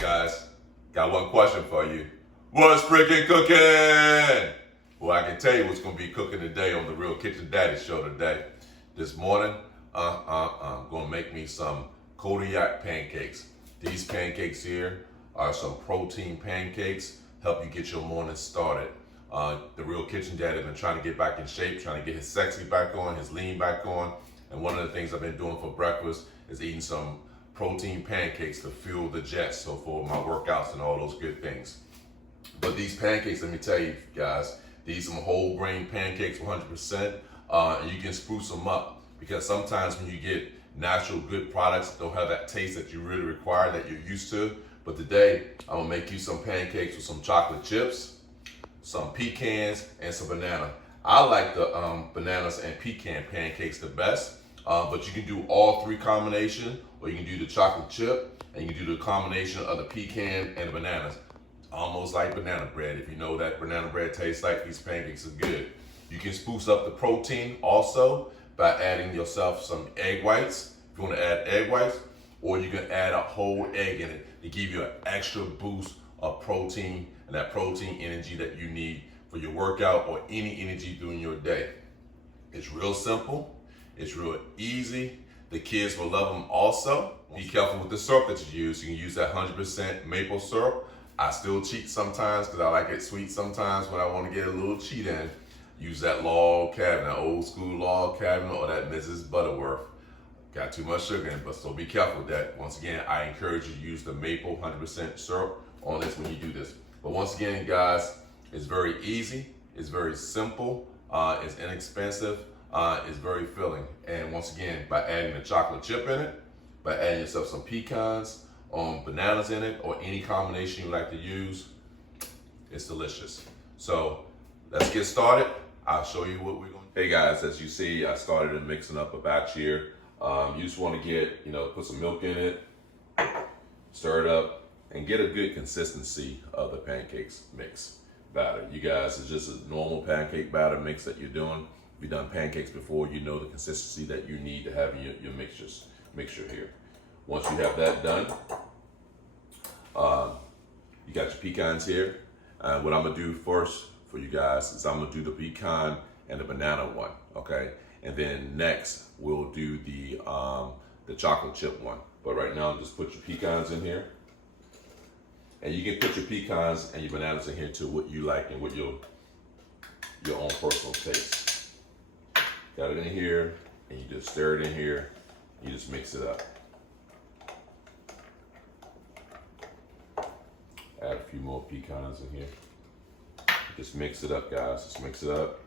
guys, got one question for you. What's freaking cooking? Well, I can tell you what's gonna be cooking today on the Real Kitchen Daddy Show today. This morning, gonna make me some Kodiak pancakes. These pancakes here are some protein pancakes, help you get your morning started. The Real Kitchen Daddy been trying to get back in shape, trying to get his sexy back on, his lean back on. And one of the things I've been doing for breakfast is eating some protein pancakes to fuel the jets, so for my workouts and all those good things. But these pancakes, let me tell you guys, these are some whole grain pancakes, 100%, and you can spruce them up, because sometimes when you get natural good products, don't have that taste that you really require, that you're used to. But today, I'm gonna make you some pancakes with some chocolate chips, some pecans, and some banana. I like the bananas and pecan pancakes the best, but you can do all three combination, or you can do the chocolate chip, and you can do the combination of the pecan and the bananas. Almost like banana bread. If you know what that banana bread tastes like, these pancakes are good. You can spruce up the protein also by adding yourself some egg whites, if you want to add egg whites, or you can add a whole egg in it to give you an extra boost of protein and that protein energy that you need for your workout or any energy during your day. It's real simple. It's real easy. The kids will love them also. Be careful with the syrup that you use. You can use that 100% maple syrup. I still cheat sometimes because I like it sweet sometimes when I want to get a little cheat in. Use that log cabin, that old school log cabin, or that Mrs. Butterworth. Got too much sugar in it, but so be careful with that. Once again, I encourage you to use the maple 100% syrup on this when you do this. But once again, guys, it's very easy. It's very simple. It's inexpensive. It's very filling. And once again, by adding the chocolate chip in it, by adding yourself some pecans, bananas in it, or any combination you like to use, it's delicious. So let's get started. I'll show you what we're going to do. Hey guys, as you see, I started mixing up a batch here. You just want to get, put some milk in it, stir it up, and get a good consistency of the pancakes mix batter. You guys, it's just a normal pancake batter mix that you're doing. If you've done pancakes before, you know the consistency that you need to have in your mixture here. Once you have that done, you got your pecans here. And what I'm gonna do first for you guys is I'm gonna do the pecan and the banana one, okay? And then next we'll do the chocolate chip one. But right now, just put your pecans in here. And you can put your pecans and your bananas in here to what you like and what your own personal taste. Got it in here, and you just stir it in here. You just mix it up. Add a few more pecans in here. Just mix it up, guys. Just mix it up.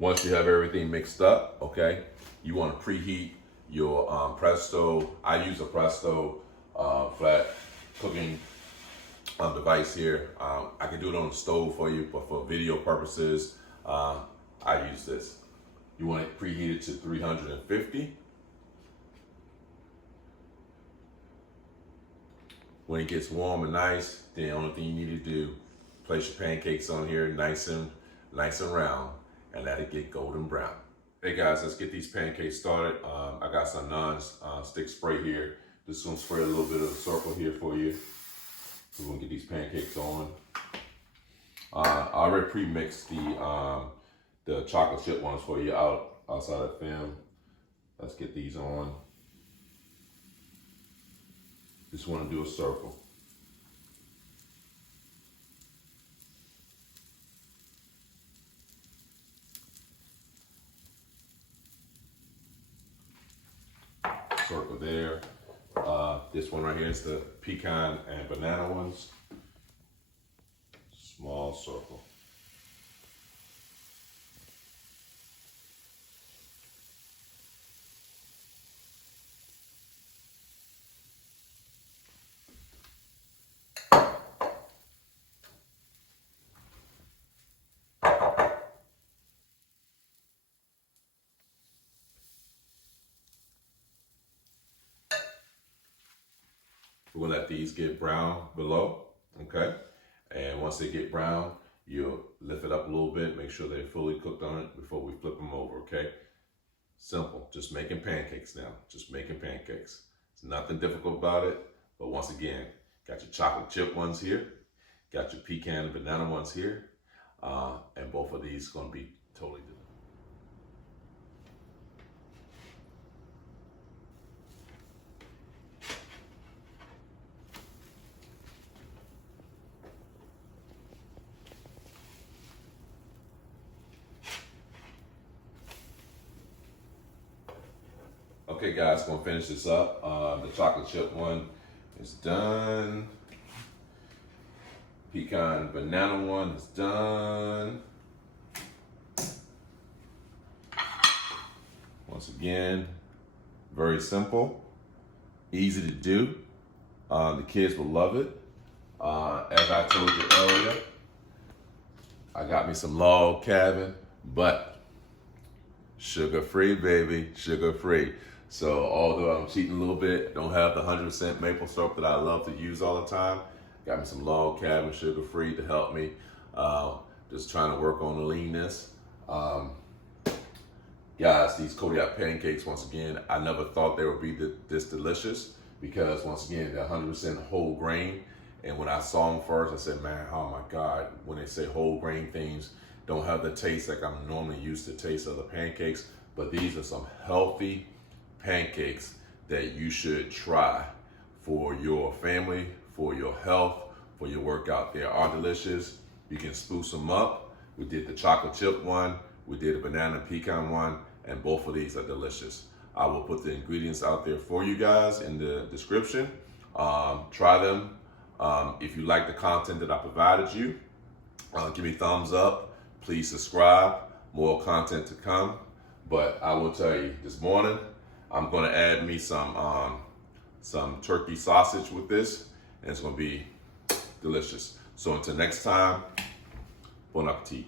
Once you have everything mixed up, okay, you want to preheat your Presto. I use a Presto flat cooking device here. I can do it on the stove for you, but for video purposes, I use this. You want it preheated to 350. When it gets warm and nice, then the only thing you need to do, place your pancakes on here nice and round, and let it get golden brown. Hey guys, let's get these pancakes started. I got some non-stick spray here. Just gonna spray a little bit of a circle here for you. We're gonna get these pancakes on. I already pre-mixed the chocolate chip ones for you outside of film. Let's get these on. Just want to do a circle. Circle there. This one right here is the pecan and banana ones. Small circle. We're gonna let these get brown below, okay? And once they get brown, you'll lift it up a little bit, make sure they're fully cooked on it before we flip them over, okay? Simple, just making pancakes now. Just making pancakes. There's nothing difficult about it. But once again, got your chocolate chip ones here. Got your pecan and banana ones here. And both of these gonna be totally different. Okay guys, gonna finish this up. The chocolate chip one is done. Pecan banana one is done. Once again, very simple, easy to do. The kids will love it. As I told you earlier, I got me some log cabin, but sugar-free, baby, sugar-free. So although I'm cheating a little bit, don't have the 100% maple syrup that I love to use all the time, got me some log cabin sugar-free to help me. Just trying to work on the leanness. Guys, these Kodiak pancakes, once again, I never thought they would be this delicious because once again, they're 100% whole grain. And when I saw them first, I said, man, oh my God, when they say whole grain things, don't have the taste like I'm normally used to taste of the pancakes, but these are some healthy pancakes that you should try for your family, for your health, for your workout. They are delicious. You can spruce them up. We did the chocolate chip one, we did a banana and pecan one, and both of these are delicious. I will put the ingredients out there for you guys in the description. Try them. If you like the content that I provided you, give me a thumbs up. Please subscribe. More content to come. But I will tell you, this morning, I'm gonna add me some turkey sausage with this, and it's gonna be delicious. So until next time, bon appetit.